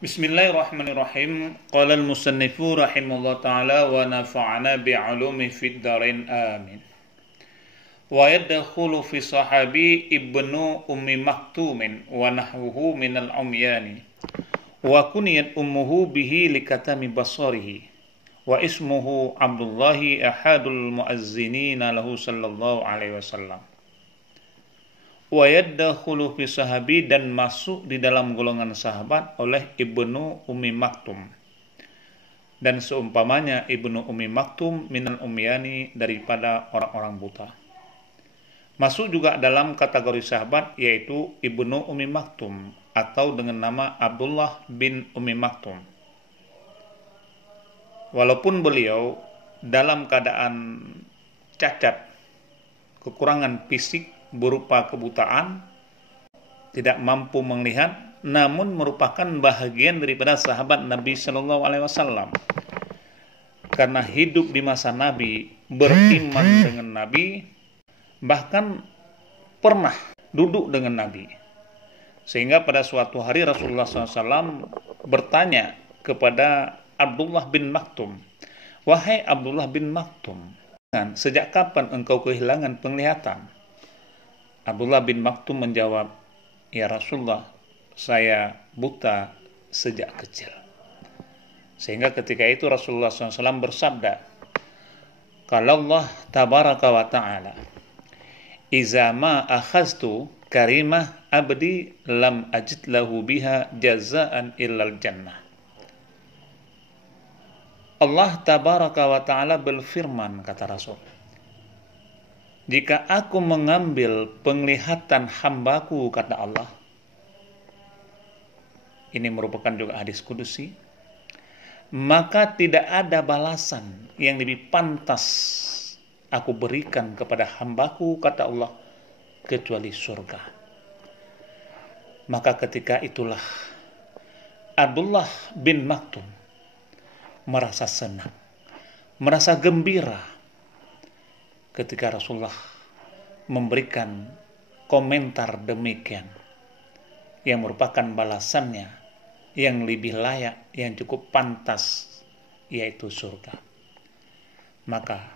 Bismillahirrahmanirrahim. Qala al-musannifu rahimahullah ta'ala wa nafa'ana bi'ulumi fid darain amin. Wa yadkhulu fi sahabi ibnu ummi maktumin wa nahwuhu minal umyani wa kuniyat ummuhu bihi likatami basarihi wa ismuhu Abdullahi ahadul muazzinina lahu sallallahu alaihi wasallam. Wa yadkhulu fi sahabi, dan masuk di dalam golongan sahabat oleh Ibnu Ummi Maktum, dan seumpamanya Ibnu Ummi Maktum minal umyani, daripada orang-orang buta. Masuk juga dalam kategori sahabat yaitu Ibnu Ummi Maktum atau dengan nama Abdullah bin Ummi Maktum. Walaupun beliau dalam keadaan cacat, kekurangan fisik berupa kebutaan, tidak mampu melihat, namun merupakan bahagian daripada sahabat Nabi Shallallahu Alaihi Wasallam, karena hidup di masa Nabi, beriman dengan Nabi, bahkan pernah duduk dengan Nabi, sehingga pada suatu hari Rasulullah SAW bertanya kepada Abdullah bin Maktum, "Wahai Abdullah bin Maktum, sejak kapan engkau kehilangan penglihatan?" Abdullah bin Maktum menjawab, "Ya Rasulullah, saya buta sejak kecil." Sehingga ketika itu Rasulullah SAW bersabda, "Kalau Allah tabaraka wa ta'ala, iza ma akhaztu karimah abdi lam ajid lahu biha jazaan illal jannah." Allah tabaraka wa ta'ala berfirman, kata Rasul, "Jika aku mengambil penglihatan hambaku," kata Allah, ini merupakan juga hadis kudusi, "maka tidak ada balasan yang lebih pantas aku berikan kepada hambaku," kata Allah, "kecuali surga." Maka ketika itulah Abdullah bin Maktum merasa senang, merasa gembira ketika Rasulullah memberikan komentar demikian, yang merupakan balasannya yang lebih layak, yang cukup pantas, yaitu surga. Maka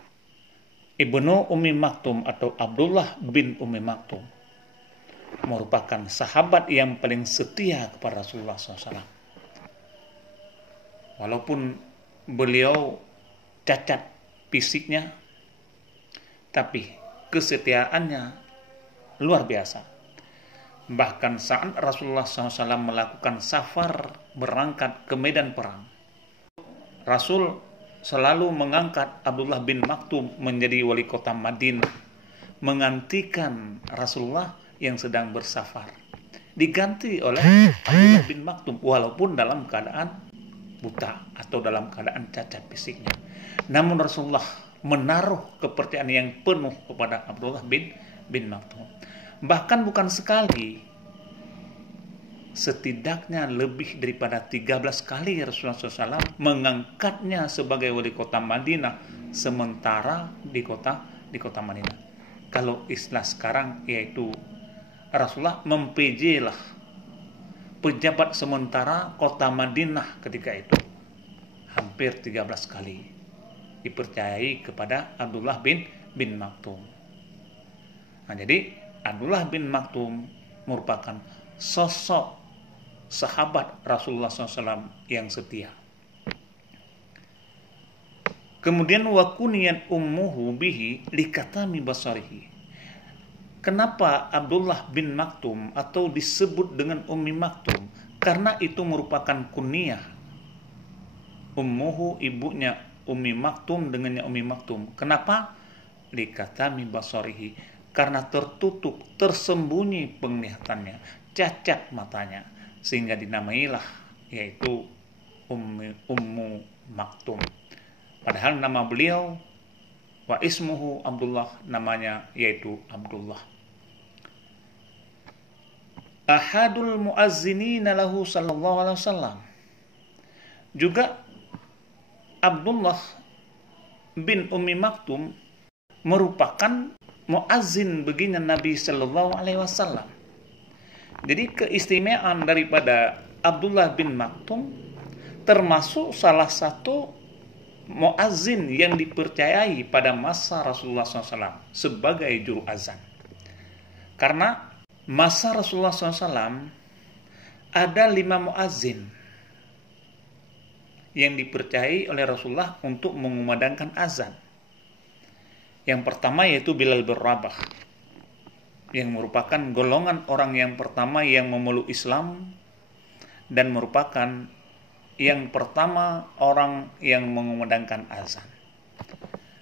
Ibnu Ummi Maktum atau Abdullah bin Ummi Maktum merupakan sahabat yang paling setia kepada Rasulullah SAW. Walaupun beliau cacat fisiknya, tapi kesetiaannya luar biasa. Bahkan saat Rasulullah SAW melakukan safar, berangkat ke medan perang, Rasul selalu mengangkat Abdullah bin Maktum menjadi wali kota Madinah, menggantikan Rasulullah yang sedang bersafar. Diganti oleh Abdullah bin Maktum walaupun dalam keadaan buta atau dalam keadaan cacat fisiknya. Namun Rasulullah menaruh kepercayaan yang penuh kepada Abdullah bin Maktum. Bahkan bukan sekali, setidaknya lebih daripada 13 kali Rasulullah SAW mengangkatnya sebagai wali kota Madinah sementara di kota Madinah. Kalau istilah sekarang yaitu Rasulullah mem-PJ lah, pejabat sementara kota Madinah ketika itu. Hampir 13 kali dipercayai kepada Abdullah bin Maktum. Nah, jadi Abdullah bin Maktum merupakan sosok sahabat Rasulullah SAW yang setia. Kemudian wa kuniyat ummuhu bihi likatami basarihi. Kenapa Abdullah bin Maktum atau disebut dengan Ummi Maktum? Karena itu merupakan kunyah. Ummuhu, ibunya Ummi Maktum, dengannya Ummi Maktum. Kenapa? Likatami basarihi, karena tertutup, tersembunyi penglihatannya, cacat matanya, sehingga dinamailah yaitu Ummu Maktum. Padahal nama beliau wa ismuhu Abdullah, namanya yaitu Abdullah. Ahadul muazzinina lahu sallallahu alaihi wasallam. Juga Abdullah bin Ummi Maktum merupakan muazzin baginda Nabi Sallallahu Alaihi Wasallam. Jadi keistimewaan daripada Abdullah bin Maktum termasuk salah satu muazzin yang dipercayai pada masa Rasulullah SAW sebagai juru azan. Karena masa Rasulullah SAW ada 5 muazzin yang dipercayai oleh Rasulullah untuk mengumandangkan azan. Yang pertama yaitu Bilal bin Rabah, yang merupakan golongan orang yang pertama yang memeluk Islam dan merupakan yang pertama orang yang mengumandangkan azan.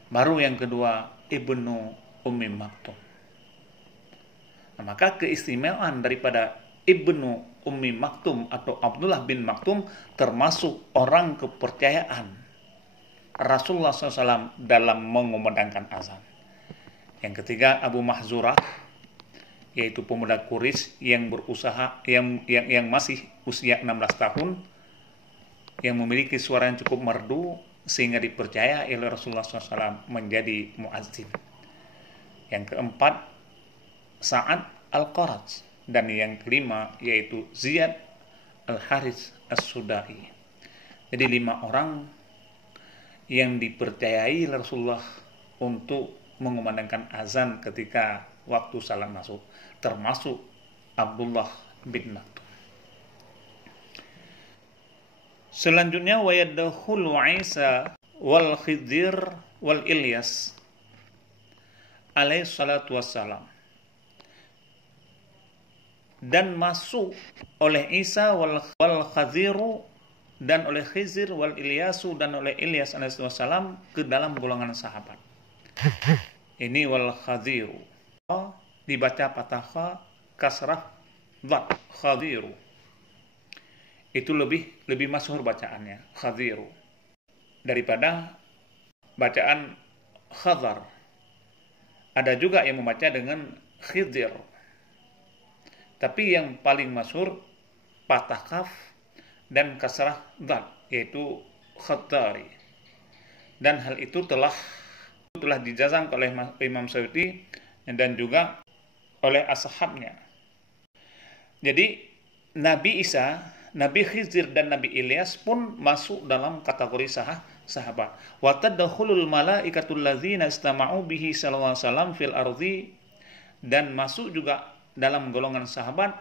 Baru yang kedua Ibnu Ummi Maktum. Nah, maka keistimewaan daripada Ibnu Ummi Maktum atau Abdullah bin Maktum termasuk orang kepercayaan Rasulullah SAW dalam mengumandangkan azan. Yang ketiga Abu Mahzurah, yaitu pemuda Quraisy yang berusaha yang masih usia 16 tahun, yang memiliki suara yang cukup merdu sehingga dipercaya oleh Rasulullah SAW menjadi muazzin. Yang keempat Sa'ad Al-Qaraz, dan yang kelima yaitu Ziyad Al-Harits As-Sudai. Jadi 5 orang yang dipercayai Rasulullah untuk mengumandangkan azan ketika waktu salat masuk, termasuk Abdullah bin Maktum. Selanjutnya wa yadkhulu Isa wal Khidir wal Ilyas alaihi salatu wassalam, dan masuk oleh Isa wal Khadiru dan oleh Khizir wal Ilyasu dan oleh Ilyas alaihi wassalam ke dalam golongan sahabat. Ini wal Khadiru dibaca patah kasrah dha, Khadiru. Itu lebih masyhur bacaannya Khadiru daripada bacaan Khadar. Ada juga yang membaca dengan Khidir, tapi yang paling masyhur patah kaf dan kasrah dal, yaitu Khaddari. Dan hal itu telah dijazam oleh Imam Suyuti dan juga oleh ashabnya. Jadi Nabi Isa, Nabi Khidir dan Nabi Ilyas pun masuk dalam kategori sahabat. Wa tadkhulul malaikatul ladzina istama'u bihi sallallahu alaihi wasallam fil ardi, dan masuk juga dalam golongan sahabat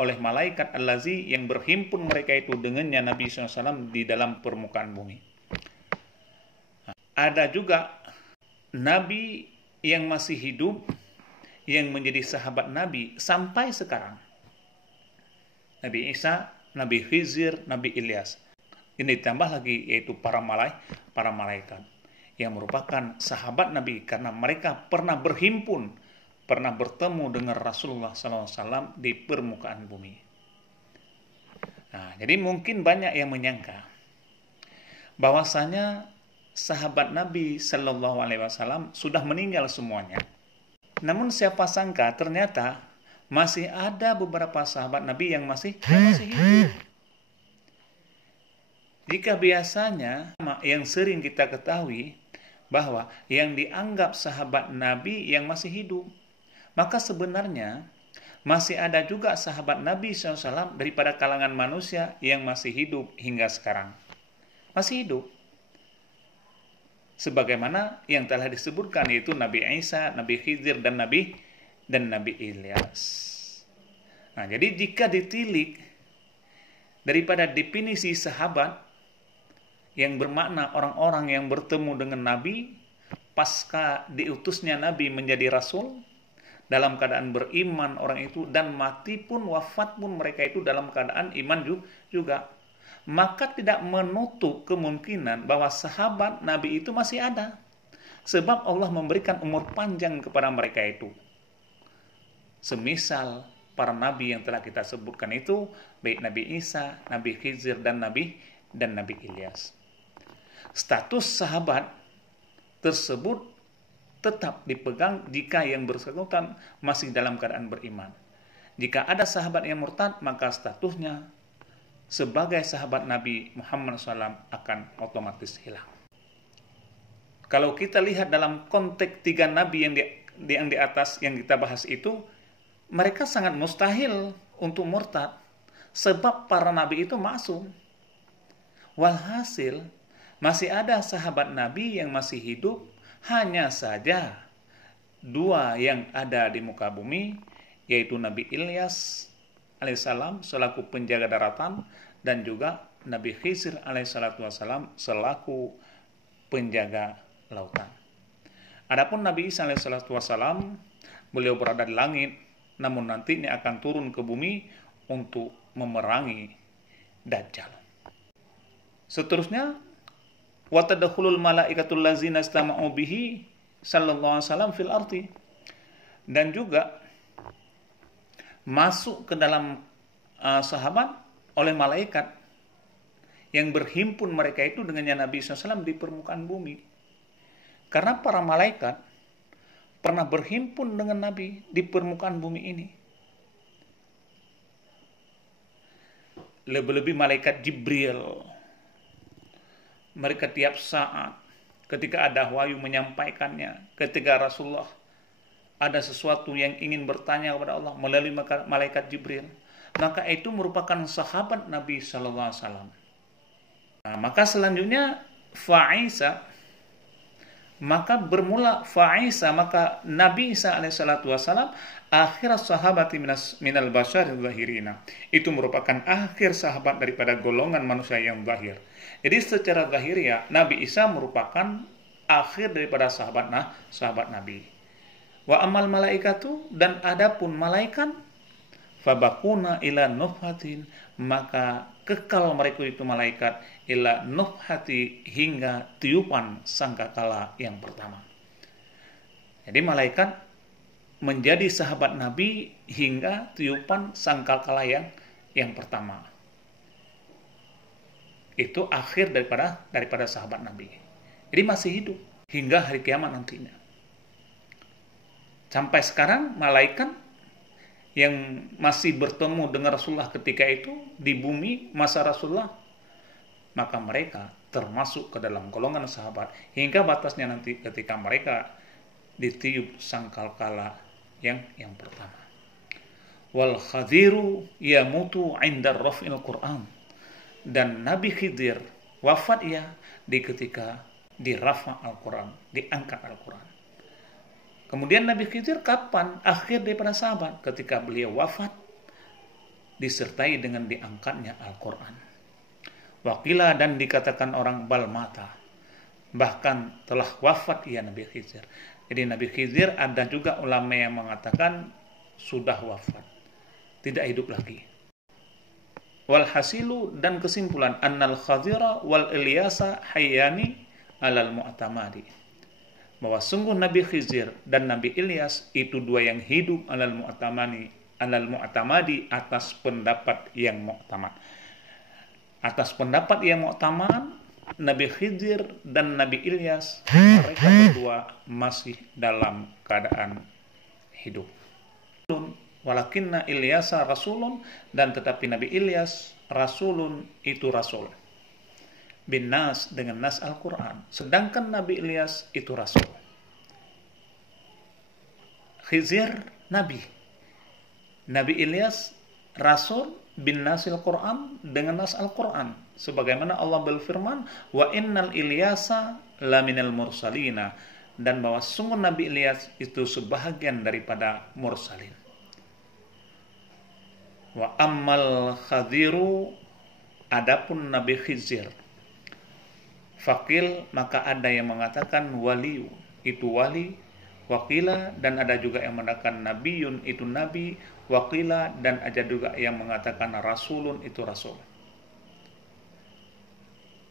oleh malaikat allazi yang berhimpun mereka itu dengannya Nabi SAW di dalam permukaan bumi. Ada juga Nabi yang masih hidup yang menjadi sahabat Nabi sampai sekarang. Nabi Isa, Nabi Khidir, Nabi Ilyas. Ini ditambah lagi yaitu para malaikat yang merupakan sahabat Nabi karena mereka pernah berhimpun, pernah bertemu dengan Rasulullah SAW di permukaan bumi. Nah, jadi mungkin banyak yang menyangka bahwasanya sahabat Nabi SAW sudah meninggal semuanya. Namun siapa sangka ternyata masih ada beberapa sahabat Nabi yang masih hidup. Jika biasanya yang sering kita ketahui bahwa yang dianggap sahabat Nabi yang masih hidup, maka sebenarnya masih ada juga sahabat Nabi SAW daripada kalangan manusia yang masih hidup hingga sekarang. Masih hidup. Sebagaimana yang telah disebutkan, yaitu Nabi Isa, Nabi Khidir, dan Nabi Ilyas. Nah, jadi jika ditilik daripada definisi sahabat yang bermakna orang-orang yang bertemu dengan Nabi pasca diutusnya Nabi menjadi Rasul, dalam keadaan beriman orang itu, dan mati pun, wafat pun mereka itu dalam keadaan iman juga, maka tidak menutup kemungkinan bahwa sahabat Nabi itu masih ada, sebab Allah memberikan umur panjang kepada mereka itu. Semisal para nabi yang telah kita sebutkan itu, baik Nabi Isa, Nabi Khidir, dan Nabi Ilyas. Status sahabat tersebut tetap dipegang jika yang bersangkutan masih dalam keadaan beriman. Jika ada sahabat yang murtad, maka statusnya sebagai sahabat Nabi Muhammad SAW akan otomatis hilang. Kalau kita lihat dalam konteks 3 nabi yang di atas yang kita bahas itu, mereka sangat mustahil untuk murtad. sebab para nabi itu maksum. Walhasil, masih ada sahabat Nabi yang masih hidup, hanya saja dua yang ada di muka bumi, yaitu Nabi Ilyas alaihissalam selaku penjaga daratan, dan juga Nabi Khidir alaihissalam selaku penjaga lautan. Adapun Nabi Isa alaihissalam, beliau berada di langit, namun nantinya akan turun ke bumi untuk memerangi Dajjal. Seterusnya, wa tadkhulul malaikatul ladzina istama'u bihi sallallahu alaihi wasallam fil ardi, dan juga masuk ke dalam sahabat oleh malaikat yang berhimpun mereka itu dengannya Nabi SAW di permukaan bumi. Karena para malaikat pernah berhimpun dengan Nabi di permukaan bumi ini. Lebih-lebih malaikat Jibril, mereka tiap saat ketika ada wahyu menyampaikannya, ketika Rasulullah ada sesuatu yang ingin bertanya kepada Allah melalui malaikat Jibril, maka itu merupakan sahabat Nabi SAW. Nah, maka selanjutnya Fa'isa, maka bermula Fa'isa, maka Nabi Isa alaihissalatu wassalam akhir sahabati minal basyari zahirina, itu merupakan akhir sahabat daripada golongan manusia yang zahir. Jadi secara zahiriah Nabi Isa merupakan akhir daripada sahabat Nabi. Wa amal malaikatu, dan adapun malaikat, fabakuna ila nufhatin, maka kekal mereka itu malaikat ila nufhati, hingga tiupan sangkakala yang pertama. Jadi malaikat menjadi sahabat Nabi hingga tiupan sangkakala yang pertama. Itu akhir daripada sahabat Nabi. Jadi masih hidup hingga hari kiamat nantinya. Sampai sekarang malaikat yang masih bertemu dengan Rasulullah ketika itu di bumi masa Rasulullah, maka mereka termasuk ke dalam golongan sahabat hingga batasnya nanti ketika mereka ditiup sangkakala yang pertama. Wal khadiru yamutu 'inda raf'il Qur'an, dan Nabi Khidir wafat ya di ketika dirafa Al-Quran, diangkat Al-Quran. Kemudian Nabi Khidir kapan akhir daripada sahabat? Ketika beliau wafat disertai dengan diangkatnya Al-Quran. Wakila, dan dikatakan orang bal mata, bahkan telah wafat ya Nabi Khidir. Jadi Nabi Khidir ada juga ulama yang mengatakan sudah wafat, tidak hidup lagi. Walhasilu, dan kesimpulan, annal Khadira wal Ilyasa hayyani alal mu'tamadi, bahwa sungguh Nabi Khidir dan Nabi Ilyas itu dua yang hidup alal mu'tamadi, atas pendapat yang mu'tamad. Atas pendapat yang mu'tamad, Nabi Khidir dan Nabi Ilyas, mereka berdua masih dalam keadaan hidup. Walakinna Ilyasa rasulun, dan tetapi Nabi Ilyas rasulun, itu rasul bin nas, dengan nas Al-Quran, sedangkan Nabi Ilyas itu rasul. Khidir Nabi Ilyas rasul bin nasil Quran, dengan nas Al-Quran, sebagaimana Allah berfirman wa innal Ilyasa laminal mursalina, dan bahwa sungguh Nabi Ilyas itu sebahagian daripada mursalin. Wa ammal khadiru, adapun Nabi Khidir fakil, maka ada yang mengatakan waliyu, itu wali. Wakila, dan ada juga yang mengatakan nabiyun, itu nabi. Wakila, dan ada juga yang mengatakan rasulun, itu rasul.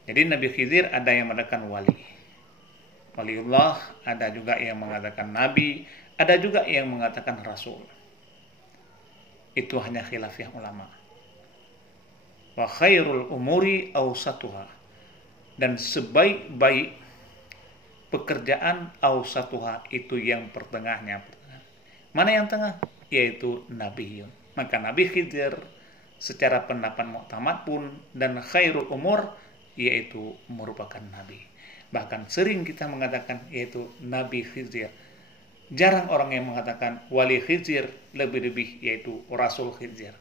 Jadi Nabi Khidir ada yang mengatakan waliullah, ada juga yang mengatakan nabi, ada juga yang mengatakan rasul. Itu hanya khilafiyah ulama. Wa khairul umuri awsatuha, dan sebaik-baik pekerjaan awsatuha, itu yang pertengahnya. Mana yang tengah? Yaitu nabiyun. Maka Nabi Khidir secara pendapat mu'tamad pun, dan khairul umur, yaitu merupakan nabi. Bahkan sering kita mengatakan yaitu Nabi Khidir. Jarang orang yang mengatakan wali Khidir, lebih-lebih yaitu Rasul Khidir.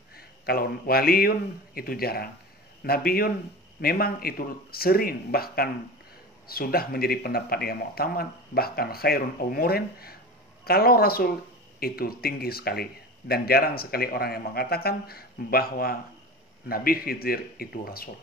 Kalau waliun itu jarang. Nabiun memang itu sering, bahkan sudah menjadi pendapat yang mu'tamad, bahkan khairun umurin. Kalau rasul itu tinggi sekali, dan jarang sekali orang yang mengatakan bahwa Nabi Khidir itu rasul.